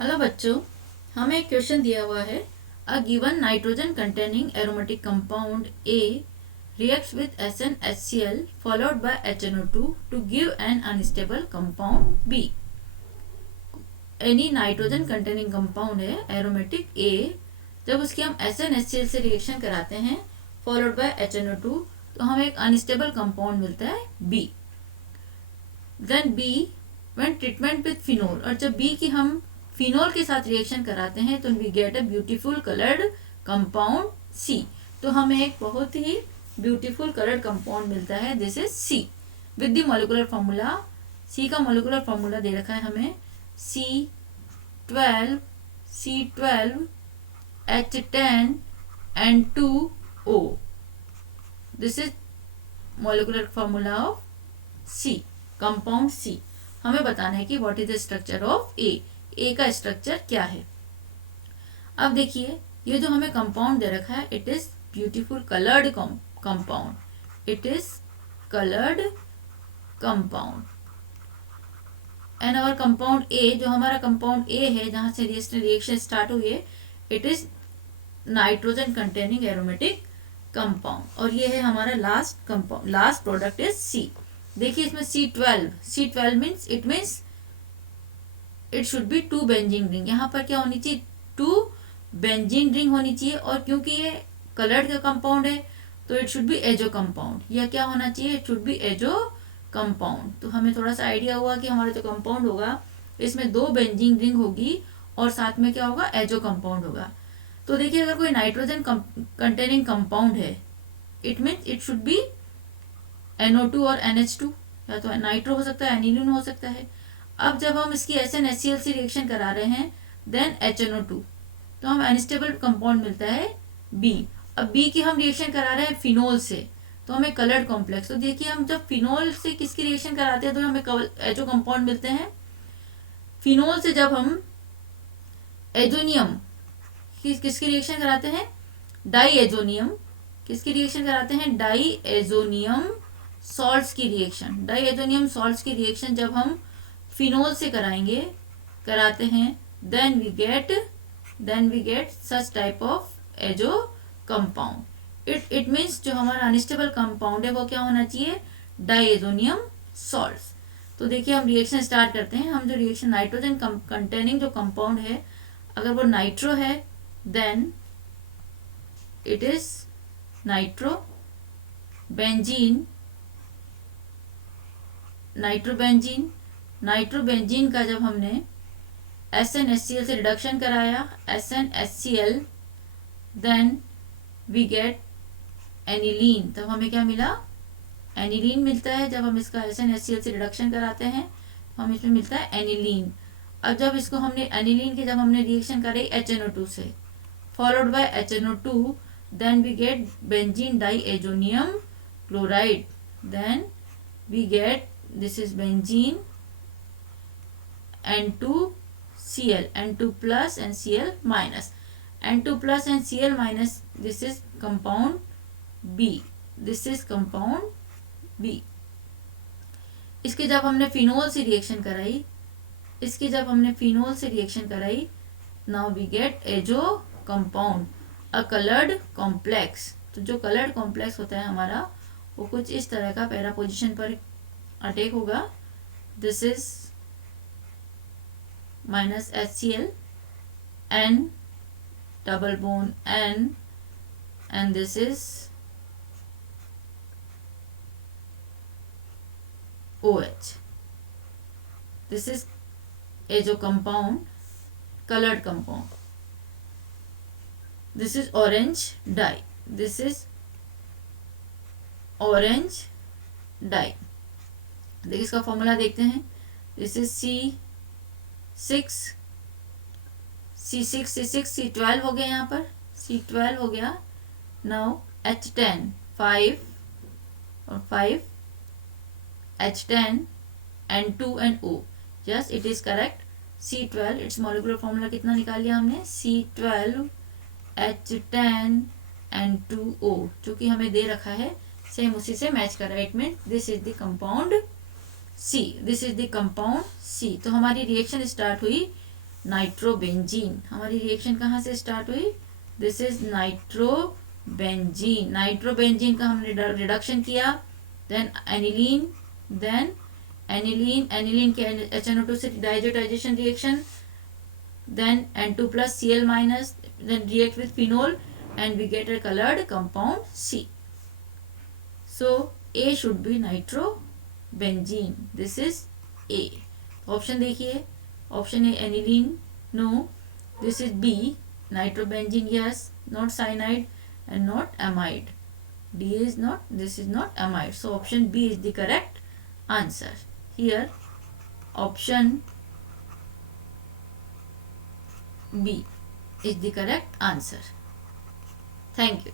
Hello बच्चों, हमें एक क्वेश्चन दिया हुआ है। A given nitrogen containing aromatic compound A reacts with SnHCl followed by HNO2 to give an unstable compound B. Any nitrogen containing compound है aromatic ए, जब उसकी हम SnHCl से रिएक्शन कराते हैं फॉलोड बाय HNO2 तो हमें एक अनस्टेबल कंपाउंड मिलता है B. Then B when treatment with phenol, और जब B की हम फिनोल के साथ रिएक्शन कराते हैं तो we get a beautiful coloured compound C. तो हमें एक बहुत ही ब्यूटीफुल कलर्ड कंपाउंड मिलता है, this is C with the molecular formula. C का मोलिकुलर फार्मूला दे रखा है हमें C12 H10 N2O. This is molecular formula of C, compound C. हमें बताना है कि what is the structure of A का स्ट्रक्चर क्या है. अब देखिए, ये जो हमें कंपाउंड दे रखा है it is beautiful coloured compound, it is coloured compound. And our compound A, जो हमारा कंपाउंड ए है जहां से रिएक्शन स्टार्ट हुई है, it is nitrogen containing aromatic compound. और ये है हमारा last compound, last product is C. देखिए इसमें C12 means it means it should be 2 benzene ring. यहाँ पर क्या होनी चाहिए, 2 बेंजीन रिंग होनी चाहिए. और क्योंकि ये कलर्ड का कंपाउंड है तो it should B azo compound. यह क्या होना चाहिए, it should B azo compound. तो हमें थोड़ा सा आइडिया हुआ कि हमारा जो कंपाउंड होगा इसमें 2 बेंजीन रिंग होगी और साथ में क्या होगा, एजो कंपाउंड होगा. तो देखिए, अगर कोई नाइट्रोजन कंटेनिंग कंपाउंड है it means it should B NO2 और NH2, या तो नाइट्रो हो सकता है, एनिलीन हो सकता है. अब जब हम इसकी SnHCl से रिएक्शन करा रहे हैं देन HNO2, तो हम अनस्टेबल कंपाउंड मिलता है B. अब B की हम रिएक्शन करा रहे हैं फिनोल से तो हमें कलर्ड कॉम्प्लेक्स. तो देखिए, हम जब फिनोल से किसकी रिएक्शन कराते हैं तो हमें एजो कंपाउंड मिलते हैं. फिनोल से जब हम एजोनियम किसकी रिएक्शन कराते हैं, डाई एजोनियम, किसकी रिएक्शन कराते हैं, डाई एजोनियम सॉल्ट्स की रिएक्शन. डाई एजोनियम सॉल्ट्स की रिएक्शन जब हम फिनोल से कराते हैं then we get such type of azo compound. It means जो हमारा अनस्टेबल कंपाउंड है वो क्या होना चाहिए, डाई एजोनियम सॉल्ट्स. तो देखिए, हम रिएक्शन स्टार्ट करते हैं. हम जो रिएक्शन नाइट्रोजन कंटेनिंग जो कंपाउंड है, अगर वो नाइट्रो है then it is nitro nitrobenzene का जब हमने SnHCl से रिडक्शन कराया SnHCl then we get aniline. तब हमें क्या मिला, एनिलीन मिलता है. जब हम इसका SnHCl से रिडक्शन कराते हैं तो हमें इसमें मिलता है एनिलीन. अब जब इसको हमने एनिलीन की जब हमने रिएक्शन कराई HNO2 से followed by HNO2 then we get benzene diazonium chloride. Then we get this is benzene N2Cl, N2 plus and Cl minus, N2 plus and Cl minus. This is compound B. इसके जब हमने phenol से reaction कराई now we get azo compound, a coloured complex. तो जो coloured complex होता है हमारा वो कुछ इस तरह का पैरा पोजीशन पर अटैक होगा. This is minus HCl N double bond N and this is OH. This is azo compound, coloured compound. This is orange dye, this is orange dye. देखिए इसका फॉर्मूला देखते हैं. दिस इज C12 हो गया, यहाँ पर C12 हो गया. नाउ H10 5 और 5 H10 N2 and O. Yes, it is correct. C12 it's molecular formula कितना निकाल लिया हमने, C12 H10 N2O, जो कि हमें दे रखा है सेम उसी से मैच कर रहा है. It mean this is the compound C. तो हमारी रिएक्शन स्टार्ट हुई नाइट्रोबेंजीन। हमारी रिएक्शन कहाँ से स्टार्ट हुई? This is nitrobenzene. नाइट्रोबेंजीन का हमने रिडक्शन किया, then aniline, then aniline, aniline के HNO2 से diazotization reaction, then N2 plus Cl minus, then react with phenol and we get a colored compound C. So A should be nitrobenzene. This is A. Option देखिए, option A aniline, no. This is B, nitrobenzene, yes, not cyanide and not amide. D is not, this is not amide. So option B is the correct answer. Here option B is the correct answer. Thank you.